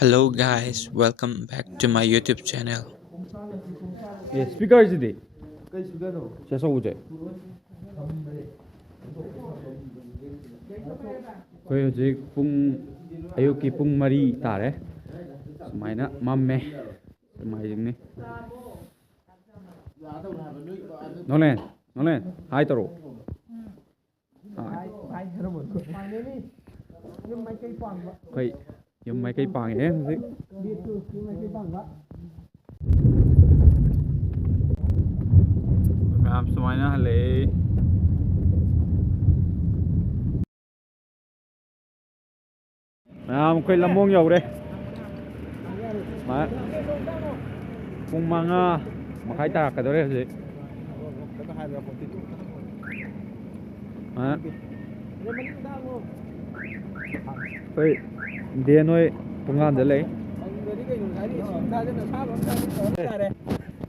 Hello guys, welcome back to my YouTube channel. 예, 스피커즈디. 제서 우제. 거의 hꯧꯖꯤꯛ ꯑꯌꯨꯛꯀꯤ ꯄꯨꯡ 4 ꯇꯥꯔꯦ. ꯁꯨꯃꯥꯏꯅ ꯃꯝꯃꯦ. ꯁꯨꯃꯥꯏꯅ. ꯅꯣꯂꯦꯟ, ꯍꯥꯏ ꯇꯧꯔꯣ. ꯑꯩꯈꯣꯏ ꯌꯨꯝ ꯃꯥꯏꯀꯩ ꯄꯥꯡꯉꯦ ꯍꯧꯖꯤꯛ. ꯃꯌꯥꯝ ꯁꯨꯃꯥꯏꯅ ꯍꯜꯂꯛꯑꯦ. ꯃꯌꯥꯝ ꯑꯩꯈꯣꯏ ꯂꯝꯃꯣꯡ ꯌꯧꯔꯦ. ꯄꯨꯡ 5:30 ꯇꯥꯔꯛꯀꯗꯧꯔꯦ ꯍꯧꯖꯤꯛ. ꯑꯩꯈꯣꯏ ꯗꯦꯟ ꯍꯣꯏ ꯊꯣꯡꯒꯥꯟꯗ ꯂꯩ.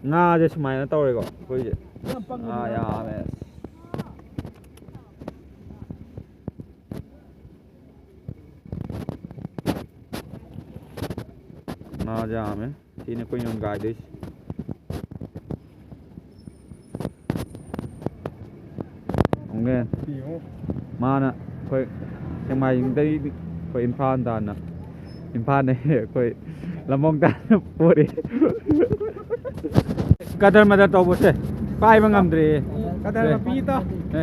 ꯉꯥꯁꯦ ꯁꯨꯃꯥꯏꯅ ꯇꯧꯔꯦꯀꯣ ꯑꯩꯈꯣꯏꯁꯦ. ꯉꯥ ꯌꯥꯝꯃꯦ. ꯉꯥꯁꯦ ꯌꯥꯝꯃꯦ. ꯁꯤꯅ ꯑꯩꯈꯣꯏ ꯅꯣꯡꯒꯥꯏꯗꯣꯏꯁꯦ. ꯃꯥꯅ ꯑꯩꯈꯣꯏ ꯁꯦꯛꯃꯥꯏꯖꯤꯡꯗꯒꯤ ꯑꯩꯈꯣꯏ ꯏꯝꯐꯥꯜ ꯇꯥꯟꯅ ꯏꯝꯐꯥꯜꯗꯒꯤ ꯑꯩꯈꯣꯏ ꯂꯝꯃꯣꯡ ꯇꯥꯟꯅ ꯄꯨꯔꯤ. ꯀꯗꯔ ꯃꯗꯔ ꯇꯧꯕꯁꯦ ꯄꯥꯏꯕ ꯉꯝꯗ꯭ꯔꯦ. ꯀꯗꯔ ꯄꯤꯇꯣ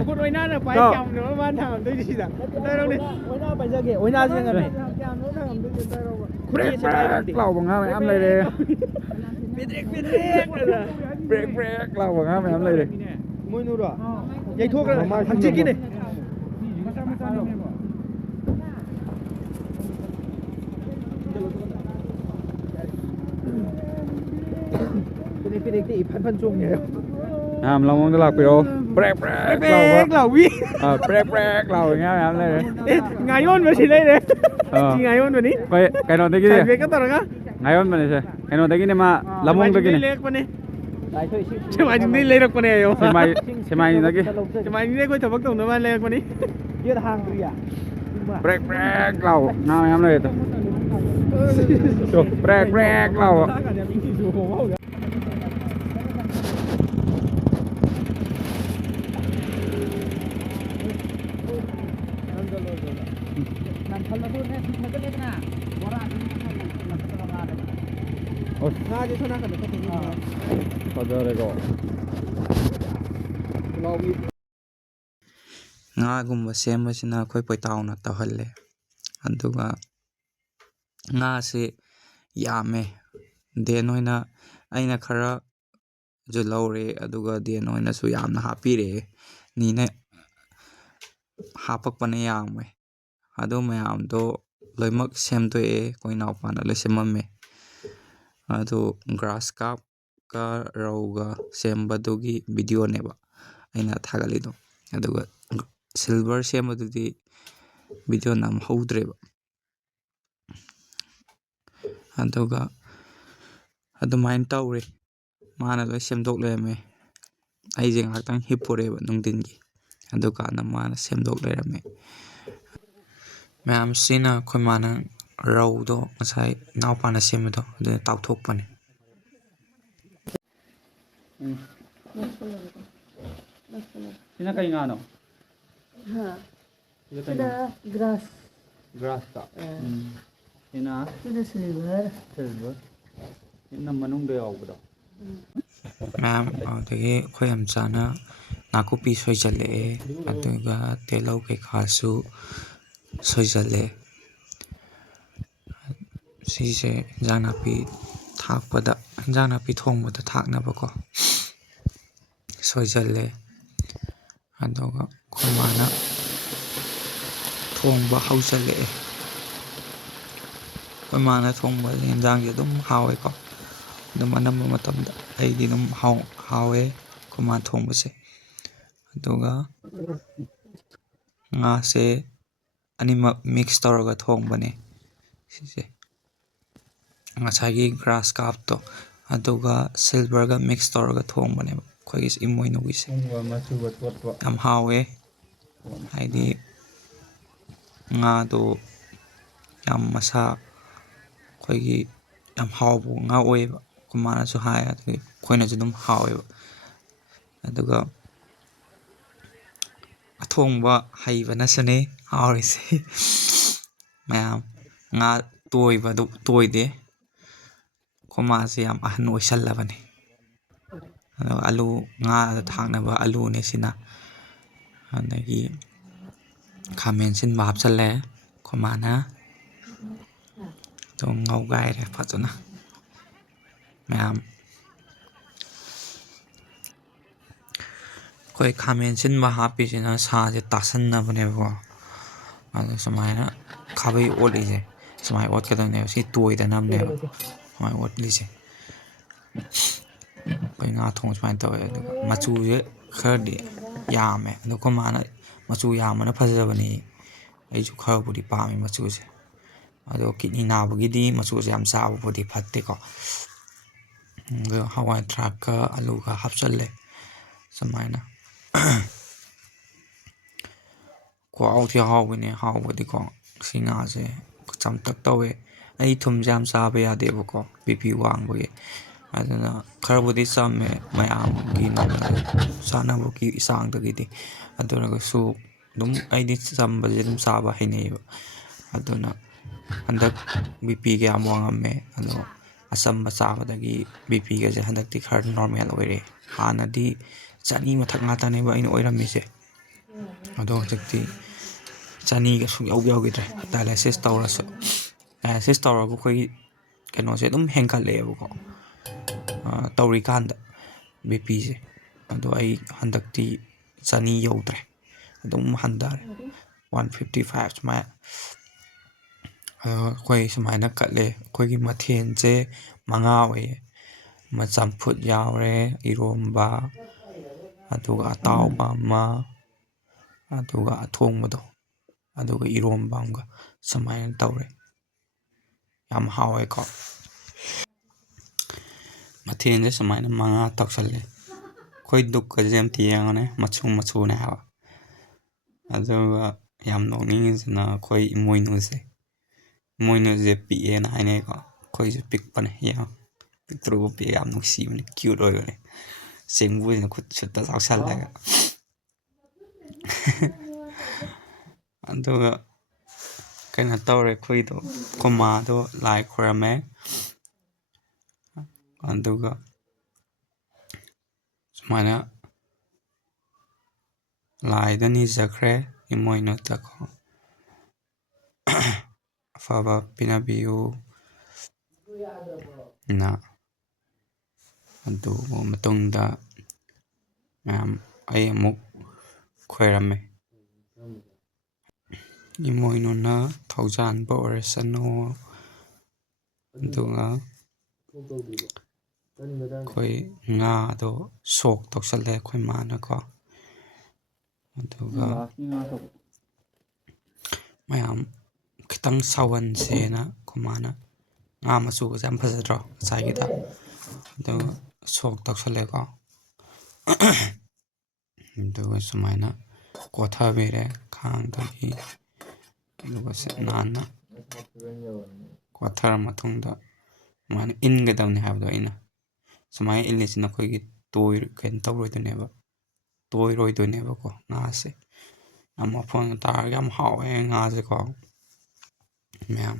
ꯈꯨꯠ ꯑꯣꯏꯅꯥꯅ ꯄꯥꯏ ꯀꯌꯥꯝꯅꯣ ꯃꯥꯅ ꯊꯥꯡꯉꯝꯗꯣꯏꯁꯤ ꯁꯤꯗ. ꯇꯧꯔꯧꯅꯦ. ꯑꯣꯏꯅꯥ ꯄꯥꯏꯖꯒꯦ. ꯑꯣꯏꯅꯥꯁꯦ ꯉꯝꯃꯦ. ꯀꯌꯥꯝꯅꯣ ꯊꯥꯡꯉꯝꯗꯣꯏꯁꯤ ꯇꯧꯔꯧꯕ. ꯈꯨꯠꯁꯦ ꯄꯥꯏ ꯉꯝꯗꯦ. ꯂꯥꯎꯕ ꯉꯥ ꯃꯌꯥꯝ ꯂꯩꯔꯦ. ꯄꯦꯗ꯭ꯔꯦꯛ ꯂꯥꯎꯕ ꯉꯥ ꯃꯌꯥꯝ ꯂꯩꯔꯦ. ꯃꯣꯏꯅꯨꯔꯣ ꯌꯩꯊꯣꯛꯈ꯭ꯔꯦ. ꯍꯪꯆꯤꯠꯀꯤꯅꯦ. ꯄꯦꯗ꯭ꯔꯦꯛꯇꯤ ꯏꯐꯟ ꯆꯣꯡꯉꯦ. ꯃꯌꯥꯝ ꯂꯝꯃꯣꯡꯗ ꯂꯥꯛꯄꯤꯔꯣ. ꯄ꯭ꯔꯦꯛ ꯂꯥꯎꯕꯤ. ꯄ꯭ꯔꯦꯛ ꯂꯥꯎꯕ ꯉꯥ ꯃꯌꯥꯝ ꯂꯩꯔꯦ. ꯉꯥꯌꯣꯟꯕꯁꯤ ꯂꯩꯔꯦ. ꯁꯤ ꯉꯥꯌꯣꯟꯕꯅꯤ. ꯑꯩꯈꯣꯏ ꯀꯩꯅꯣꯗꯒꯤ ꯕꯦꯛꯀ ꯇꯧꯔꯒ ꯉꯥꯌꯣꯟꯕꯅꯤꯁꯦ. ꯀꯩꯅꯣꯗꯒꯤꯅꯦ ꯃꯥ ꯂꯝꯃꯣꯡꯗꯒꯤꯅꯦ. ꯂꯩꯔꯛꯄꯅꯦ. ꯁꯦꯛꯃꯥꯏꯖꯤꯡꯗꯒꯤ ꯂꯩꯔꯛꯄꯅꯦ ꯑꯌꯣ. ꯁꯦꯛꯃꯥꯏꯖꯤꯡꯗꯒꯤ. ꯁꯦꯛꯃꯥꯏꯖꯤꯡꯗꯒꯤ ꯑꯩꯈꯣꯏ ꯊꯕꯛ ꯇꯧꯅꯕ ꯂꯩꯔꯛꯄꯅꯤ. ꯒꯦꯠ ꯍꯥꯡꯗ꯭ꯔꯤꯌꯥ. ꯄ꯭ꯔꯦꯛ ꯂꯥꯎꯕ ꯉꯥ ꯃꯌꯥꯝ ꯂꯩꯔꯦ. ꯄ꯭ꯔꯦꯛ ꯂꯥꯎꯕ. ꯉꯥꯁꯦ ꯁꯣꯝ ꯅꯥꯀꯟꯗ ꯐꯖꯔꯦꯀꯣ. ꯉꯥꯒꯨꯝꯕ ꯁꯦꯝꯕꯁꯤꯅ ꯑꯩꯈꯣꯏ ꯄꯣꯏꯇꯥꯎꯅ ꯇꯧꯍꯜꯂꯦ. ꯑꯗꯨꯒ ꯉꯥꯁꯦ ꯌꯥꯝꯃꯦ. ꯗꯦꯟ ꯑꯣꯏꯅ ꯑꯩꯅ ꯈꯔꯁꯨ ꯂꯧꯔꯦ ꯑꯗꯨꯒ ꯗꯦꯟ ꯑꯣꯏꯅꯁꯨ ꯌꯥꯝꯅ ꯍꯥꯞꯄꯤꯔꯛꯑꯦ. ꯅꯤꯅ ꯍꯥꯞꯄꯛꯄꯅ ꯌꯥꯝꯃꯦ. ꯑꯗꯨ ꯃꯌꯥꯝꯗꯣ ꯂꯣꯏꯅꯃꯛ ꯁꯦꯝꯗꯣꯛꯑꯦ. ꯑꯩꯈꯣꯏ ꯏꯅꯥꯎꯄꯥꯅ ꯂꯣꯏ ꯁꯦꯝꯃꯝꯃꯦ. ꯑꯗꯨ ꯒ꯭ꯔꯥꯁ ꯀꯥꯞꯀ ꯔꯧꯒ ꯁꯦꯝꯕꯗꯨꯒꯤ ꯚꯤꯗꯤꯑꯣꯅꯦꯕ ꯑꯩꯅ ꯊꯥꯒꯠꯂꯤꯗꯣ. ꯑꯗꯨꯒ ꯁꯤꯜꯚꯔ ꯁꯦꯝꯕꯗꯨꯗꯤ ꯚꯤꯗꯤꯑꯣ ꯅꯝꯍꯧꯗ꯭ꯔꯦꯕ. ꯑꯗꯨꯒ ꯑꯗꯨꯃꯥꯏꯅ ꯇꯧꯔꯦ. ꯃꯥꯅ ꯂꯣꯏ ꯁꯦꯝꯗꯣꯛ ꯂꯩꯔꯝꯃꯦ. ꯑꯩꯁꯦ ꯉꯥꯏꯍꯥꯛꯇꯪ ꯍꯤꯞꯄꯨꯔꯦꯕ ꯅꯨꯡꯊꯤꯟꯒꯤ. ꯑꯗꯨꯀꯥꯟꯗ ꯃꯥꯅ ꯁꯦꯝꯗꯣꯛ ꯂꯩꯔꯝꯃꯦ. ꯃꯌꯥꯝꯁꯤꯅ ꯑꯩꯈꯣꯏ ꯃꯥꯅ ꯔꯧꯗꯣ ꯉꯁꯥꯏ ꯏꯅꯥꯎꯄꯥꯅ ꯁꯦꯝꯕꯗꯣ ꯑꯗꯨꯅ ꯇꯥꯎꯊꯣꯛꯄꯅꯦ. ꯁꯤꯅ ꯀꯩ ꯉꯥꯅꯣ? Sila grass. ꯒ꯭ꯔꯥꯁꯇ. ꯁꯤꯅ Silver. ꯁꯤꯅ ꯃꯅꯨꯡꯗ ꯌꯥꯎꯕꯗꯣ. ꯃꯌꯥꯝ ꯑꯗꯨꯗꯒꯤ ꯑꯩꯈꯣꯏ ꯌꯥꯝꯆꯥꯅ ꯅꯥꯀꯨꯞꯄꯤ ꯁꯣꯏꯖꯜꯂꯛꯑꯦ. ꯑꯗꯨꯒ ꯇꯤꯜꯍꯧ ꯀꯩꯀꯥꯁꯨ ꯁꯣꯏꯖꯜꯂꯦ. ꯁꯤꯁꯦ ꯏꯟꯖꯥꯡ ꯅꯥꯄꯤ ꯏꯟꯖꯥꯡ ꯅꯥꯄꯤ ꯊꯣꯡꯕꯗ ꯊꯥꯛꯅꯕꯀꯣ ꯁꯣꯏꯖꯜꯂꯦ. ꯑꯗꯨꯒ ꯑꯩꯈꯣꯏ ꯃꯥꯅ ꯊꯣꯡꯕ ꯍꯧꯖꯜꯂꯛꯑꯦ. ꯑꯩꯈꯣꯏ ꯃꯥꯅ ꯊꯣꯡꯕ ꯌꯦꯟꯖꯥꯡꯁꯦ ꯑꯗꯨꯝ ꯍꯥꯎꯋꯦꯀꯣ. ꯑꯗꯨꯝ ꯑꯅꯝꯕ ꯃꯇꯝꯗ ꯑꯩꯗꯤ ꯑꯗꯨꯝ ꯍꯥꯎꯋꯦ ꯑꯩꯈꯣꯏ ꯃꯥꯅ ꯊꯣꯡꯕꯁꯦ. ꯑꯗꯨꯒ ꯉꯥꯁꯦ ꯑꯅꯤꯃꯛ ꯃꯤꯛꯁ ꯇꯧꯔꯒ ꯊꯣꯡꯕꯅꯦ. ꯁꯤꯁꯦ ꯉꯁꯥꯏꯒꯤ ꯒ꯭ꯔꯥꯁ ꯀꯥꯞꯇꯣ ꯑꯗꯨꯒ ꯁꯤꯜꯚꯔꯒ ꯃꯤꯛꯁ ꯇꯧꯔꯒ ꯊꯣꯡꯕꯅꯦꯕ ꯑꯩꯈꯣꯏꯒꯤ ꯏꯃꯣꯏꯅꯨꯒꯤꯁꯦ. ꯌꯥꯝ ꯍꯥꯎꯋꯦ. ꯍꯥꯏꯗꯤ ꯉꯥꯗꯣ ꯌꯥꯝ ꯃꯁꯥ ꯑꯩꯈꯣꯏꯒꯤ ꯌꯥꯝ ꯍꯥꯎꯕ ꯉꯥ ꯑꯣꯏꯌꯦꯕ ꯑꯩꯈꯣꯏ ꯃꯥꯅꯁꯨ ꯍꯥꯏ ꯑꯗꯨꯒꯤ ꯑꯩꯈꯣꯏꯅꯁꯨ ꯑꯗꯨꯝ ꯍꯥꯎꯋꯦꯕ ꯑꯗꯨꯒ ꯑꯊꯣꯡꯕ ꯍꯩꯕꯅꯁꯨꯅꯦ ꯍꯥꯎꯔꯤꯁꯦ ꯃꯌꯥꯝ ꯉꯥ ꯇꯣꯏꯕꯗꯨ ꯇꯣꯏꯗꯦ ꯑꯩꯈꯣꯏ ꯃꯥꯁꯦ ꯌꯥꯝ ꯑꯍꯟ ꯑꯣꯏꯁꯜꯂꯕꯅꯤ ꯑꯗꯣ ꯑꯂꯨ ꯉꯥꯗ ꯊꯥꯛꯅꯕ ꯑꯂꯨꯅꯦ ꯁꯤꯅ ꯑꯗꯒꯤ ꯈꯥꯃꯦꯟ ꯑꯁꯤꯟꯕ ꯍꯥꯞꯆꯜꯂꯦ ꯑꯩꯈꯣꯏ ꯃꯥꯅ ꯑꯗꯨꯝ ꯉꯧꯒꯥꯏꯔꯦ ꯐꯖꯅ ꯃꯌꯥꯝ ꯑꯩꯈꯣꯏ ꯈꯥꯃꯦꯟ ꯑꯁꯤꯟꯕ ꯍꯥꯞꯄꯤꯁꯤꯅ ꯁꯥꯁꯦ ꯇꯥꯁꯟꯅꯕꯅꯦꯕꯀꯣ ꯑꯗꯣ ꯁꯨꯃꯥꯏꯅ ꯈꯥꯕꯩ ꯑꯣꯠꯂꯤꯁꯦ ꯁꯨꯃꯥꯏꯅ ꯑꯣꯠꯀꯗꯕꯅꯦꯕ ꯁꯤ ꯇꯣꯏꯗꯅꯕꯅꯦꯕ ꯁꯨꯃꯥꯏꯅ ꯑꯣꯠꯂꯤꯁꯦ ꯑꯩꯈꯣꯏ ꯉꯥ ꯊꯣꯡꯕ ꯁꯨꯃꯥꯏꯅ ꯇꯧꯋꯦ ꯑꯗꯨꯒ ꯃꯆꯨꯁꯦ ꯈꯔꯗꯤ ꯌꯥꯝꯃꯦ ꯑꯗꯣ ꯑꯩꯈꯣꯏ ꯃꯥꯅ ꯃꯆꯨ ꯌꯥꯝꯕꯅ ꯐꯖꯕꯅꯤ ꯑꯩꯁꯨ ꯈꯔꯕꯨꯗꯤ ꯄꯥꯝꯃꯤ ꯃꯆꯨꯁꯦ ꯑꯗꯣ ꯀꯤꯠꯅꯤ ꯅꯥꯕꯒꯤꯗꯤ ꯃꯆꯨꯁꯦ ꯌꯥꯝ ꯆꯥꯕꯕꯨꯗꯤ ꯐꯠꯇꯦꯀꯣ ꯑꯗꯣ ꯍꯋꯥꯏ ꯊꯔꯥꯛꯀ ꯑꯂꯨꯒ ꯍꯥꯞꯆꯜꯂꯦ ꯁꯨꯃꯥꯏꯅ ꯈꯨꯍꯥꯎꯗꯤ ꯍꯥꯎꯕꯅꯦ ꯍꯥꯎꯕꯗꯤꯀꯣ ꯁꯤ ꯉꯥꯁꯦ ꯆꯝꯇꯛ ꯇꯧꯋꯦ ꯑꯩ ꯊꯨꯝꯁꯦ ꯌꯥꯝ ꯆꯥꯕ ꯌꯥꯗꯦꯕꯀꯣ BP ꯋꯥꯡꯕꯒꯤ ꯑꯗꯨꯅ ꯈꯔꯕꯨꯗꯤ ꯆꯝꯃꯦ ꯃꯌꯥꯝꯒꯤ ꯆꯥꯅꯕꯒꯤ ꯆꯥꯡꯗꯒꯤꯗꯤ ꯑꯗꯨ ꯑꯣꯏꯔꯒꯁꯨ ꯑꯗꯨꯝ ꯑꯩꯗꯤ ꯆꯝꯕꯁꯦ ꯑꯗꯨꯝ ꯆꯥꯕ ꯍꯩꯅꯩꯌꯦꯕ ꯑꯗꯨꯅ ꯍꯟꯗꯛ BPꯒ ꯌꯥꯝ ꯋꯥꯡꯉꯝꯃꯦ ꯑꯗꯣ ꯑꯆꯝꯕ ꯆꯥꯕꯗꯒꯤ BPꯒꯁꯦ ꯍꯟꯗꯛꯇꯤ ꯈꯔ ꯅꯣꯔꯃꯦꯜ ꯑꯣꯏꯔꯦ ꯍꯥꯟꯅꯗꯤ 200 ꯃꯊꯛ ꯉꯥꯛꯇꯅꯦꯕ ꯑꯩꯅ ꯑꯣꯏꯔꯝꯃꯤꯁꯦ ꯑꯗꯣ ꯍꯧꯖꯤꯛꯇꯤ 200ꯒ ꯁꯨꯡꯌꯧ ꯌꯧꯈꯤꯗ꯭ꯔꯦ ꯗꯥꯏꯂꯥꯏꯁꯤꯁ ꯇꯧꯔꯁꯨ ꯗꯥꯏꯂꯥꯏꯁꯤꯁ ꯇꯧꯔꯒ ꯑꯩꯈꯣꯏꯒꯤ ꯀꯩꯅꯣꯁꯦ ꯑꯗꯨꯝ ꯍꯦꯟꯒꯠꯂꯛꯑꯦꯕꯀꯣ ꯇꯧꯔꯤꯀꯥꯟꯗ BPꯁꯦ ꯑꯗꯣ ꯑꯩ ꯍꯟꯗꯛꯇꯤ 200 ꯌꯧꯗ꯭ꯔꯦ ꯑꯗꯨꯝ ꯍꯟꯊꯔꯦ 155 ꯁꯨꯃꯥꯏꯅ ꯑꯩꯈꯣꯏ ꯁꯨꯃꯥꯏꯅ ꯀꯠꯂꯦ ꯑꯩꯈꯣꯏꯒꯤ ꯃꯊꯦꯜꯁꯦ 5 ꯑꯣꯏꯌꯦ ꯆꯝꯐꯨꯠ ꯌꯥꯎꯔꯦ ꯏꯔꯣꯝꯕ ꯑꯗꯨꯒ ꯑꯇꯥꯎꯕ ꯑꯃ ꯑꯗꯨꯒ ꯑꯊꯣꯡꯕꯗꯣ ꯑꯗꯨꯒ ꯏꯔꯣꯝꯕ ꯑꯃꯒ ꯁꯨꯃꯥꯏꯅ ꯇꯧꯔꯦ ꯌꯥꯝ ꯍꯥꯎꯋꯦꯀꯣ ꯃꯊꯦꯜꯁꯦ ꯁꯨꯃꯥꯏꯅ 5 ꯇꯧꯁꯜꯂꯦ ꯑꯩꯈꯣꯏ ꯗꯨꯛꯀꯁꯦ ꯑꯝꯇ ꯌꯦꯡꯉꯨꯅꯦ ꯃꯆꯨ ꯃꯆꯨꯅꯦ ꯍꯥꯏꯕ ꯑꯗꯨꯒ ꯌꯥꯝ ꯅꯣꯛꯅꯤꯡꯉꯤꯁꯤꯅ ꯑꯩꯈꯣꯏ ꯏꯃꯣꯏꯅꯨꯁꯦ ꯄꯤꯛꯑꯦꯅ ꯍꯥꯏꯅꯩꯀꯣ ꯑꯩꯈꯣꯏꯁꯨ ꯄꯤꯛꯄꯅꯦ ꯌꯦꯡꯉꯣ ꯄꯤꯛꯇ꯭ꯔꯨ ꯄꯤꯛꯑꯦ ꯌꯥꯝ ꯅꯨꯡꯁꯤꯕꯅꯦ ꯀ꯭ꯌꯨꯠ ꯑꯣꯏꯕꯅꯦ ꯆꯦꯡꯕꯨꯁꯤꯅ ꯈꯨꯠ ꯁꯨꯠꯇ ꯆꯥꯎꯁꯜꯂꯒ ꯑꯗꯨꯒ ꯀꯩꯅꯣ ꯇꯧꯔꯦ ꯑꯩꯈꯣꯏꯗꯣ ꯈꯣꯏꯃꯥꯗꯣ ꯂꯥꯏ ꯈꯣꯏꯔꯝꯃꯦ ꯑꯗꯨꯒ ꯁꯨꯃꯥꯏꯅ ꯂꯥꯏꯗ ꯅꯤꯖꯈ꯭ꯔꯦ ꯏꯃꯣꯏꯅꯨꯗꯀꯣ ꯑꯐꯕ ꯄꯤꯅꯕꯤꯌꯨ ꯅ ꯑꯗꯨ ꯃꯇꯨꯡꯗ ꯃꯌꯥꯝ ꯑꯩ ꯑꯃꯨꯛ ꯈꯣꯏꯔꯝꯃꯦ ꯏꯃꯣꯏꯅꯨꯅ ꯊꯧꯖꯥꯟꯕ ꯑꯣꯏꯔꯁꯅꯨ ꯑꯗꯨꯒ ꯑꯩꯈꯣই ꯉꯥꯗꯣ ꯁꯣꯛ ꯇꯧꯁꯜꯂꯦ ꯑꯩꯈꯣꯏ ꯃꯥꯅꯀꯣ ꯑꯗꯨꯒ ꯃꯌꯥꯝ ꯈꯤꯇꯪ ꯁꯥꯎꯍꯟꯁꯦꯅ ꯑꯩꯈꯣꯏ ꯃꯥꯅ ꯉꯥ ꯃꯆꯨꯒꯁꯦ ꯌꯥꯝ ꯐꯖꯗ꯭ꯔꯣ ꯉꯁꯥꯏꯒꯤꯗ ꯑꯗꯨꯒ ꯁꯣꯛ ꯇꯧꯁꯜꯂꯦꯀꯣ ꯑꯗꯨꯒ ꯁꯨꯃꯥꯏꯅ ꯀꯣꯊꯕꯤꯔꯦ ꯈꯥꯡꯗꯒꯤ ꯑꯗꯨꯒ ꯅꯥꯟꯅ ꯀꯣꯊꯔ ꯃꯇꯨꯡꯗ ꯁꯨꯃꯥꯏꯅ ꯏꯟꯒꯗꯕꯅꯤ ꯍꯥꯏꯕꯗꯣ ꯑꯩꯅ ꯁꯨꯃꯥꯏꯅ ꯏꯜꯂꯤꯁꯤꯅ ꯑꯩꯈꯣꯏꯒꯤ ꯀꯩꯅꯣ ꯇꯧꯔꯣꯏꯗꯣꯏꯅꯦꯕ ꯇꯣꯏꯔꯣꯏꯗꯣꯏꯅꯦꯕꯀꯣ ꯉꯥꯁꯦ ꯌꯥꯝ ꯃꯐꯣꯟꯒ ꯇꯥꯔꯒ ꯌꯥꯝ ꯍꯥꯎꯋꯦ ꯉꯥꯁꯦꯀꯣ ꯃꯌꯥꯝ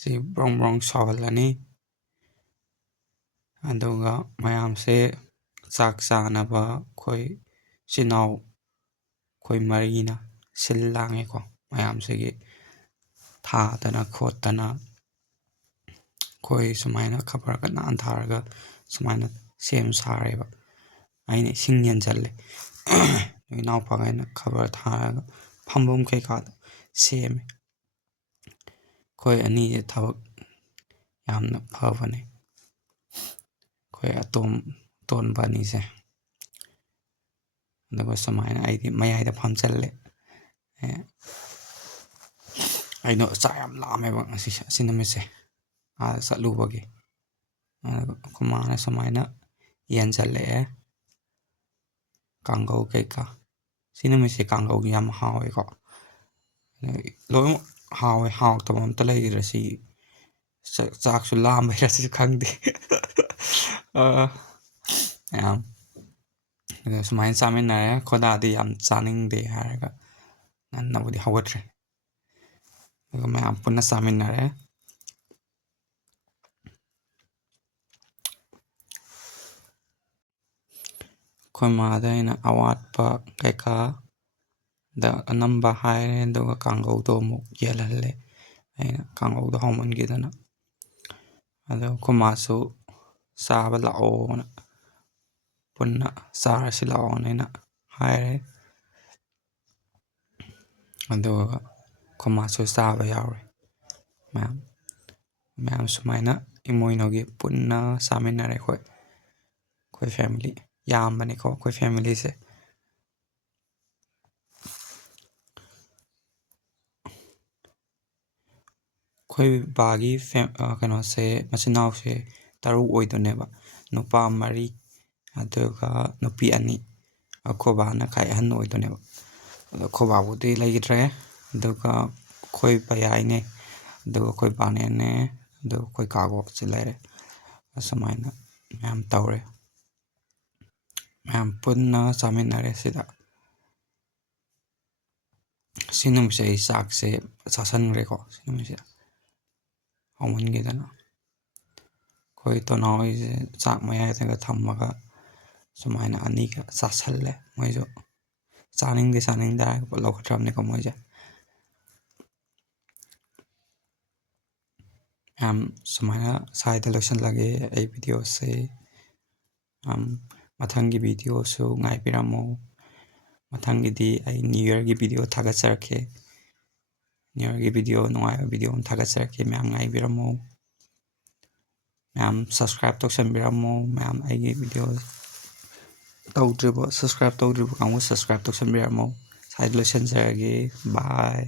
ꯁꯤ ꯕ꯭ꯔꯣꯡ ꯕ꯭ꯔꯣꯡ ꯁꯧꯍꯜꯂꯅꯤ ꯑꯗꯨꯒ ꯃꯌꯥꯝꯁꯦ ꯆꯥꯛ ꯆꯥꯅꯕ ꯑꯩꯈꯣꯏ ꯏꯆꯤꯜ ꯏꯅꯥꯎ ꯑꯩꯈꯣই 4ꯅ ꯁꯤꯜ ꯂꯥꯡꯉꯦꯀꯣ ꯃꯌꯥꯝꯁꯤꯒꯤ ꯊꯥꯗꯅ ꯈꯣꯠꯇꯅ ꯑꯩꯈꯣꯏ ꯁꯨꯃꯥꯏꯅ ꯈꯕꯔꯒ ꯅꯥꯟꯅ ꯊꯥꯔꯒ ꯁꯨꯃꯥꯏꯅ ꯁꯦꯝ ꯁꯥꯔꯦꯕ ꯑꯩꯅ ꯏꯁꯤꯡ ꯌꯦꯟꯁꯤꯜꯂꯦ ꯏꯅꯥꯎꯄꯥꯈꯩꯅ ꯈꯕꯔ ꯊꯥꯔꯒ ꯐꯝꯐꯝ ꯀꯩꯀꯥꯗꯣ ꯁꯦꯝꯃꯦ ꯑꯩꯈꯣꯏ ꯑꯅꯤꯁꯦ ꯊꯕꯛ ꯌꯥꯝꯅ ꯐꯕꯅꯦ ꯑꯩꯈꯣꯏ ꯑꯇꯣꯟꯕ ꯑꯅꯤꯁꯦ ꯑꯗꯨꯒ ꯁꯨꯃꯥꯏꯅ ꯑꯩꯗꯤ ꯃꯌꯥꯏꯗ ꯐꯝꯖꯜꯂꯦ ꯑꯩꯅ ꯆꯥꯛ ꯌꯥꯝ ꯂꯥꯝꯃꯦꯕ ꯑꯁꯤ ꯅꯨꯃꯤꯠꯁꯦ ꯑꯥꯗ ꯆꯠꯂꯨꯕꯒꯤ ꯑꯩꯈꯣꯏ ꯃꯥꯅ ꯁꯨꯃꯥꯏꯅ ꯌꯦꯟꯁꯤꯜꯂꯛꯑꯦ ꯀꯥꯡꯒꯧ ꯀꯩꯀꯥ ꯁꯤ ꯅꯨꯃꯤꯠꯁꯦ ꯀꯥꯡꯒꯧꯒꯤ ꯌꯥꯝ ꯍꯥꯎꯋꯦꯀꯣ ꯂꯣꯏꯅꯃꯛ ꯍꯥꯎꯋꯦ ꯍꯥꯎꯇꯕ ꯑꯝꯇ ꯂꯩꯇ꯭ꯔꯦ ꯆꯥꯛꯁꯨ ꯂꯥꯝꯕꯩꯔꯁꯨ ꯈꯪꯗꯦ ꯃꯌꯥꯝ ꯑꯗꯣ ꯁꯨꯃꯥꯏꯅ ꯆꯥꯃꯤꯟꯅꯔꯦ ꯈꯣꯏꯗꯥꯗꯤ ꯌꯥꯝ ꯆꯥꯅꯤꯡꯗꯦ ꯍꯥꯏꯔꯒ ꯉꯟꯅꯕꯨꯗꯤ ꯍꯧꯒꯠꯇ꯭ꯔꯦ ꯑꯗꯨꯒ ꯃꯌꯥꯝ ꯄꯨꯟꯅ ꯆꯥꯃꯤꯟꯅꯔꯦ ꯑꯩꯈꯣꯏ ꯃꯥꯗ ꯑꯩꯅ ꯑꯋꯥꯠꯄ ꯀꯩꯀꯥ ꯗ ꯑꯅꯝꯕ ꯍꯥꯏꯔꯦ ꯑꯗꯨꯒ ꯀꯥꯡꯒꯧꯗꯣ ꯑꯃꯨꯛ ꯌꯦꯜꯍꯜꯂꯦ ꯑꯩꯅ ꯀꯥꯡꯒꯧꯗꯣ ꯍꯥꯎꯃꯟꯈꯤꯗꯅ ꯑꯗꯣ ꯑꯩꯈꯣꯏ ꯃꯥꯁꯨ ꯆꯥꯕ ꯂꯥꯛꯑꯣꯅ ꯄꯨꯟꯅ ꯆꯥꯔꯁꯤ ꯂꯥꯛꯑꯣꯅ ꯑꯩꯅ ꯍꯥꯏꯔꯦ ꯑꯗꯨꯒ ꯑꯩꯈꯣꯏ ꯃꯥꯁꯨ ꯆꯥꯕ ꯌꯥꯎꯔꯦ ꯃꯌꯥꯝ ꯁꯨꯃꯥꯏꯅ ꯏꯃꯣꯏꯅꯨꯒꯤ ꯄꯨꯟꯅ ꯆꯥꯃꯤꯟꯅꯔꯦ ꯑꯩꯈꯣꯏ ꯐꯦꯃꯤꯂꯤ ꯌꯥꯝꯕꯅꯤꯀꯣ ꯑꯩꯈꯣꯏ ꯐꯦꯃꯤꯂꯤꯁꯦ ꯑꯩꯈꯣই ꯕꯥꯒꯤ ꯀꯩꯅꯣꯁꯦ ꯃꯆꯤꯟ ꯃꯅꯥꯎꯁꯦ 6 ꯑꯣꯏꯗꯣꯏꯅꯦꯕ ꯅꯨꯄꯥ 4 ꯑꯗꯨꯒ ꯅꯨꯄꯤ 2 ꯑꯩꯈꯣꯏ ꯕꯥꯅ ꯈ꯭ꯋꯥꯏ ꯑꯍꯟ ꯑꯣꯏꯗꯣꯏꯅꯦꯕ ꯑꯗꯣ ꯑꯩꯈꯣꯏ ꯕꯥꯕꯨꯗꯤ ꯂꯩꯈꯤꯗ꯭ꯔꯦ ꯑꯗꯨꯒ ꯑꯩꯈꯣꯏ ꯕꯌꯥꯏꯅꯦ ꯑꯗꯨꯒ ꯑꯩꯈꯣꯏ ꯕꯥꯅꯦꯅꯦ ꯑꯗꯨꯒ ꯑꯩꯈꯣꯏ ꯀꯥꯕꯣꯛꯁꯦ ꯂꯩꯔꯦ ꯑꯁꯨꯃꯥꯏꯅ ꯃꯌꯥꯝ ꯇꯧꯔꯦ ꯃꯌꯥꯝ ꯄꯨꯟꯅ ꯆꯥꯃꯤꯟꯅꯔꯦ ꯁꯤꯗ ꯁꯤ ꯅꯨꯃꯤꯠꯁꯦ ꯑꯩ ꯆꯥꯛꯁꯦ ꯆꯥꯁꯟꯈ꯭ꯔꯦꯀꯣ ꯁꯤ ꯅꯨꯃꯤꯠꯁꯤꯗ ꯍꯥꯎꯃꯟꯈꯤꯗꯅ ꯑꯩꯈꯣꯏ ꯇꯣꯅꯥꯎꯁꯦ ꯆꯥꯛ ꯃꯌꯥꯏꯗꯒ ꯊꯝꯃꯒ ꯁꯨꯃꯥꯏꯅ 2ꯒ ꯆꯥꯁꯜꯂꯦ ꯃꯣꯏꯁꯨ ꯆꯥꯅꯤꯡꯗꯦ ꯍꯥꯏꯔꯒ ꯂꯧꯈꯠꯇ꯭ꯔꯕꯅꯤꯀꯣ ꯃꯣꯏꯁꯦ ꯃꯌꯥꯝ ꯁꯨꯃꯥꯏꯅ ꯁ꯭ꯋꯥꯏꯗ ꯂꯣꯏꯁꯤꯜꯂꯒꯦ ꯑꯩ ꯚꯤꯗꯤꯑꯣꯁꯦ ꯃꯊꯪꯒꯤ ꯚꯤꯗꯤꯑꯣꯁꯨ ꯉꯥꯏꯕꯤꯔꯝꯃꯨ ꯃꯊꯪꯒꯤꯗꯤ ꯑꯩ ꯅ꯭ꯌꯨ ꯌꯔꯒꯤ ꯚꯤꯗꯤꯑꯣ ꯊꯥꯒꯠꯆꯔꯛꯀꯦ ꯅ꯭ꯌꯨ ꯌꯔꯒꯤ ꯚꯤꯗꯤꯑꯣ ꯅꯨꯡꯉꯥꯏꯕ ꯚꯤꯗꯤꯑꯣ ꯑꯃ ꯊꯥꯒꯠꯆꯔꯛꯀꯦ ꯃꯌꯥꯝ ꯉꯥꯏꯕꯤꯔꯝꯃꯨ ꯃꯌꯥꯝ ꯁꯕꯁꯀ꯭ꯔꯥꯏꯕ ꯇꯧꯁꯟꯕꯤꯔꯝꯃꯨ ꯃꯌꯥꯝ ꯑꯩꯒꯤ ꯚꯤꯗꯤꯑꯣ ꯁꯕꯁꯀ꯭ꯔꯥꯏꯕ ꯇꯧꯗ꯭ꯔꯤꯕ ꯀꯥꯡꯕꯨ ꯁꯕꯁꯀ꯭ꯔꯥꯏꯕ ꯇꯧꯁꯟꯕꯤꯔꯝꯃꯨ ꯁ꯭ꯋꯥꯏꯗ ꯂꯣꯏꯁꯤꯟꯖꯔꯒꯦ ꯕꯥꯏ